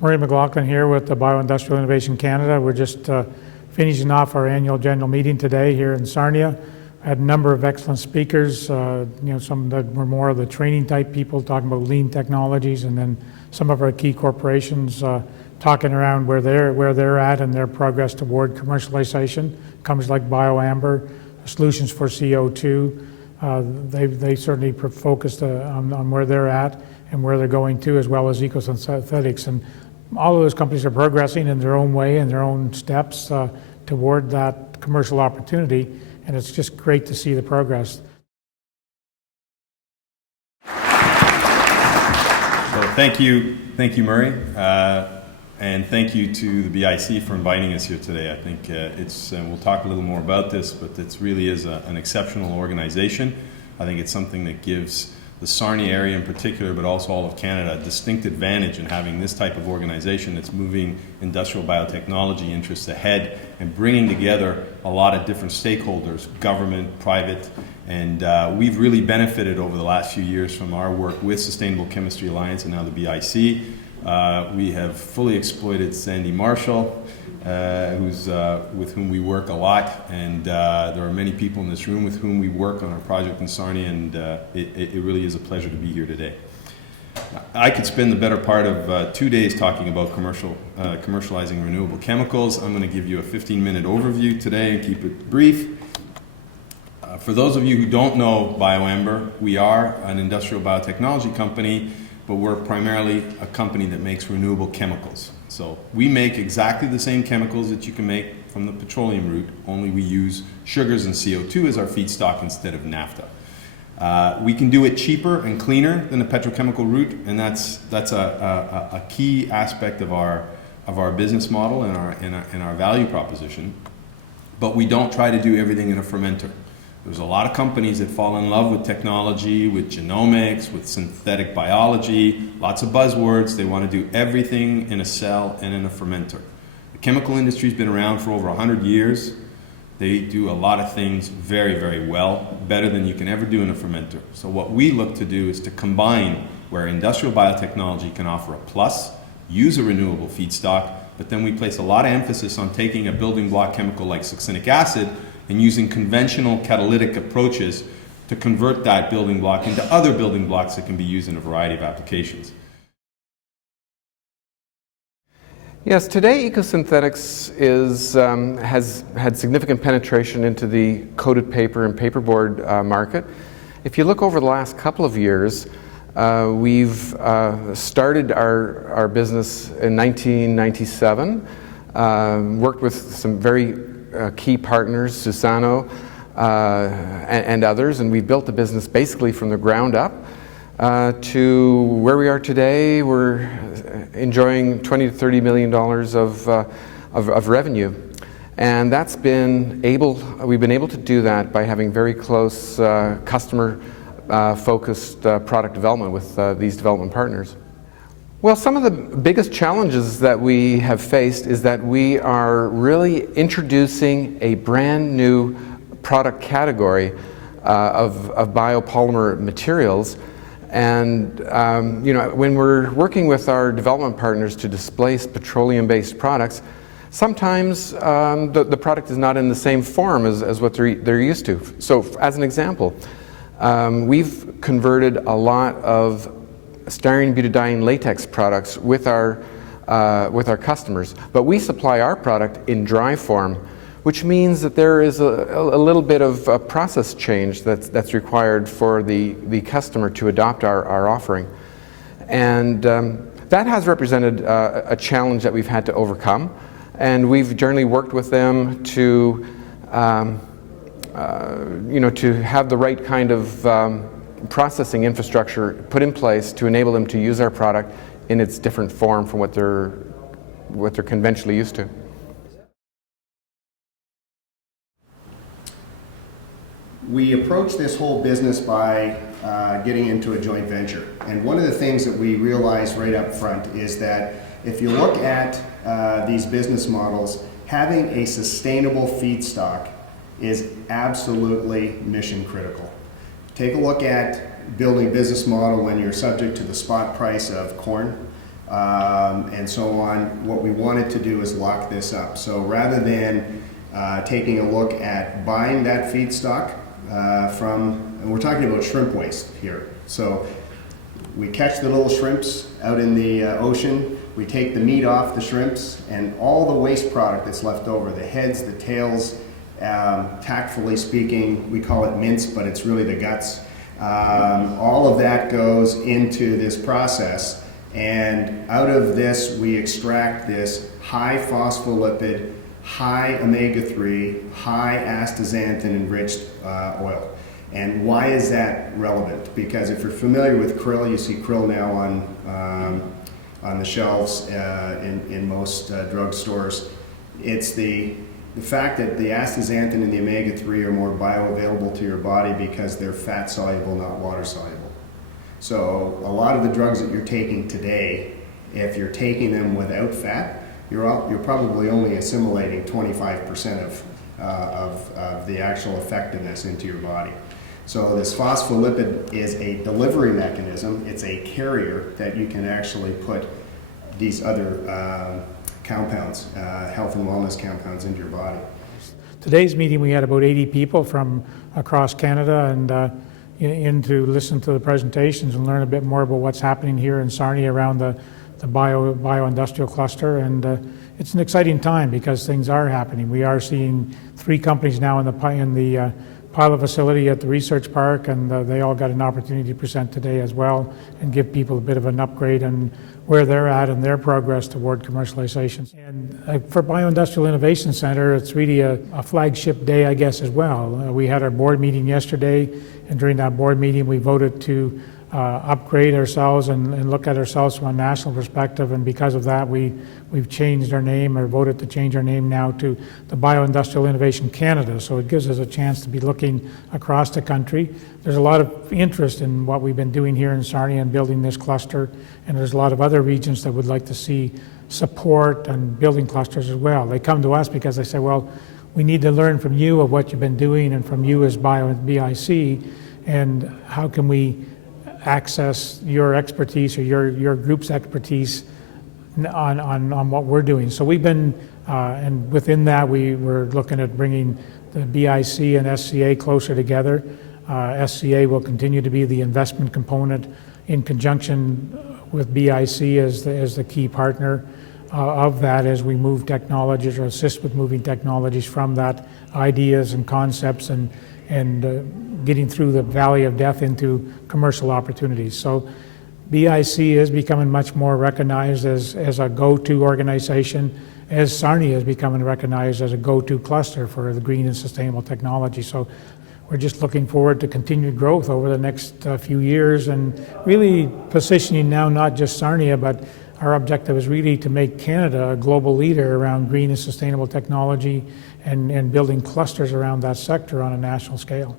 Murray McLaughlin here with the Bioindustrial Innovation Canada. We're just finishing off our annual general meeting today here in Sarnia. Had a number of excellent speakers, some that were more of the training type people talking about lean technologies, and then some of our key corporations talking around where they're at and their progress toward commercialization. Companies like BioAmber, solutions for CO2, they certainly focused on where they're at and where they're going to, as well as ecosynthetics. And all of those companies are progressing in their own way and their own steps toward that commercial opportunity, and it's just great to see the progress. So thank you, Murray, and thank you to the BIC for inviting us here today. I think we'll talk a little more about this, but it really is an exceptional organization. I think it's something that gives the Sarnia area in particular, but also all of Canada, a distinct advantage in having this type of organization that's moving industrial biotechnology interests ahead and bringing together a lot of different stakeholders, government, private, and we've really benefited over the last few years from our work with Sustainable Chemistry Alliance and now the BIC. We have fully exploited Sandy Marshall, with whom we work a lot, and there are many people in this room with whom we work on our project in Sarnia, and it really is a pleasure to be here today. I could spend the better part of 2 days talking about commercializing renewable chemicals. I'm going to give you a 15-minute overview today and keep it brief. For those of you who don't know BioAmber, we are an industrial biotechnology company, but we're primarily a company that makes renewable chemicals. So we make exactly the same chemicals that you can make from the petroleum route, only we use sugars and CO2 as our feedstock instead of naphtha. We can do it cheaper and cleaner than the petrochemical route, and that's a key aspect of our business model and our value proposition. But we don't try to do everything in a fermenter. There's a lot of companies that fall in love with technology, with genomics, with synthetic biology, lots of buzzwords. They want to do everything in a cell and in a fermenter. The chemical industry's been around for over 100 years. They do a lot of things very, very well, better than you can ever do in a fermenter. So what we look to do is to combine where industrial biotechnology can offer a plus, use a renewable feedstock, but then we place a lot of emphasis on taking a building block chemical like succinic acid and using conventional catalytic approaches to convert that building block into other building blocks that can be used in a variety of applications. Yes, today ecosynthetics has had significant penetration into the coated paper and paperboard market. If you look over the last couple of years, we've started our business in 1997, worked with some very key partners, Susano and others, and we built the business basically from the ground up to where we are today. We're enjoying $20 to $30 million of revenue, and we've been able to do that by having very close customer focused product development with these development partners. Well, some of the biggest challenges that we have faced is that we are really introducing a brand new product category of biopolymer materials. And when we're working with our development partners to displace petroleum-based products, sometimes the product is not in the same form as what they're used to. So as an example, we've converted a lot of styrene butadiene latex products with our customers, but we supply our product in dry form, which means that there is a little bit of a process change that's required for the customer to adopt our offering, and that has represented a challenge that we've had to overcome, and we've generally worked with them to have the right kind of processing infrastructure put in place to enable them to use our product in its different form from what they're conventionally used to. We approach this whole business by getting into a joint venture, and one of the things that we realized right up front is that if you look at these business models, having a sustainable feedstock is absolutely mission critical. Take a look at building a business model when you're subject to the spot price of corn. and so on. What we wanted to do is lock this up. So rather than taking a look at buying that feedstock and we're talking about shrimp waste here. So we catch the little shrimps out in the ocean, we take the meat off the shrimps, and all the waste product that's left over, the heads, the tails, tactfully speaking, we call it mince, but it's really the guts. All of that goes into this process, and out of this we extract this high phospholipid, high omega-3, high astaxanthin enriched oil. And why is that relevant? Because if you're familiar with krill, you see krill now on the shelves in most drugstores. It's the fact that the astaxanthin and the omega-3 are more bioavailable to your body because they're fat soluble, not water soluble. So a lot of the drugs that you're taking today, if you're taking them without fat, you're probably only assimilating 25% of the actual effectiveness into your body. So this phospholipid is a delivery mechanism. It's a carrier that you can actually put these other compounds, health and wellness compounds, into your body. Today's meeting, we had about 80 people from across Canada and in to listen to the presentations and learn a bit more about what's happening here in Sarnia around the bioindustrial cluster. And it's an exciting time because things are happening. We are seeing 3 companies now in the pilot facility at the research park, and they all got an opportunity to present today as well and give people a bit of an upgrade on where they're at and their progress toward commercialization. And for Bioindustrial Innovation Centre, it's really a flagship day, I guess, as well. We had our board meeting yesterday, and during that board meeting we voted to upgrade ourselves and look at ourselves from a national perspective, and because of that we've changed our name, or voted to change our name now to the Bioindustrial Innovation Canada. So it gives us a chance to be looking across the country. There's a lot of interest in what we've been doing here in Sarnia and building this cluster, and there's a lot of other regions that would like to see support and building clusters as well. They come to us because they say, well, we need to learn from you of what you've been doing and from you as BIC, and how can we access your expertise or your group's expertise on what we're doing. So we've been, and within that we were looking at bringing the BIC and SCA closer together. SCA will continue to be the investment component in conjunction with BIC as the key partner of that as we move technologies or assist with moving technologies from that ideas and concepts and getting through the valley of death into commercial opportunities. So BIC is becoming much more recognized as a go-to organization, as Sarnia is becoming recognized as a go-to cluster for the green and sustainable technology. So we're just looking forward to continued growth over the next few years, and really positioning now not just Sarnia, but our objective is really to make Canada a global leader around green and sustainable technology and building clusters around that sector on a national scale.